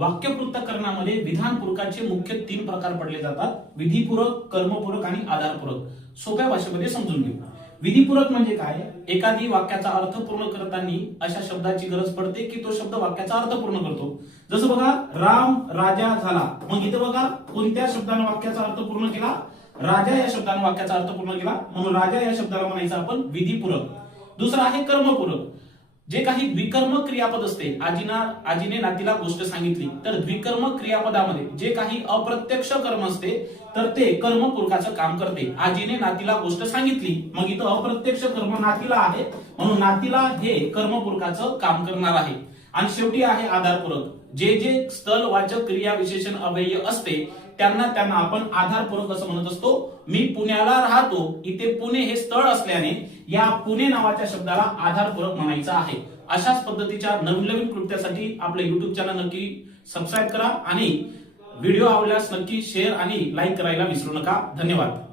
वाक्यपृथक्करणामध्ये विधानपूरकाचे मुख्य 3 प्रकार पडले जातात: विधिपूरक, कर्मपूरक आणि आधारपूरक. सोप्या भाषेमध्ये समजून घेऊ. विधिपूरक म्हणजे काय? एखादी वाक्याचा अर्थ पूर्ण करताना अशा शब्दाची गरज पडते की तो शब्द वाक्याचा अर्थ पूर्ण करतो. जसं बघा, राम राजा झाला. मग इथे बघा, कोणत्या शब्दाने वाक्याचा अर्थ पूर्ण केला? राजा या शब्दाने वाक्याचा अर्थ पूर्ण केला, म्हणून राजा या शब्दाला म्हणायचं आपण विधिपूरक. दुसरं आहे कर्मपूरक. जे काही द्विकर्म क्रियापद असते, आजीने नातीला गोष्ट सांगितली, तर द्विकर्म क्रियापदामध्ये जे काही अप्रत्यक्ष कर्म असते तर ते कर्मपूरकाचं काम करते. आजीने नातीला गोष्ट सांगितली, मग इथं अप्रत्यक्ष कर्म नातीला आहे, म्हणून नातीला हे कर्मपूरकाचं काम करणार आहे. आणि शेवटी आहे आधारपूरक. जे स्थलवाचक क्रिया विशेषण अव्यय असते त्यांना आपण आधारपूरक असं म्हणत असतो. मी पुण्याला राहतो, इथे पुणे हे स्थळ असल्याने या पुणे नावाच्या शब्दाला आधारपूरक म्हणायचं आहे. अशाच पद्धतीच्या नवीन कृत्यासाठी आपलं युट्यूब चॅनल नक्की सबस्क्राईब करा आणि व्हिडिओ आवडल्यास नक्की शेअर आणि लाईक करायला विसरू नका. धन्यवाद.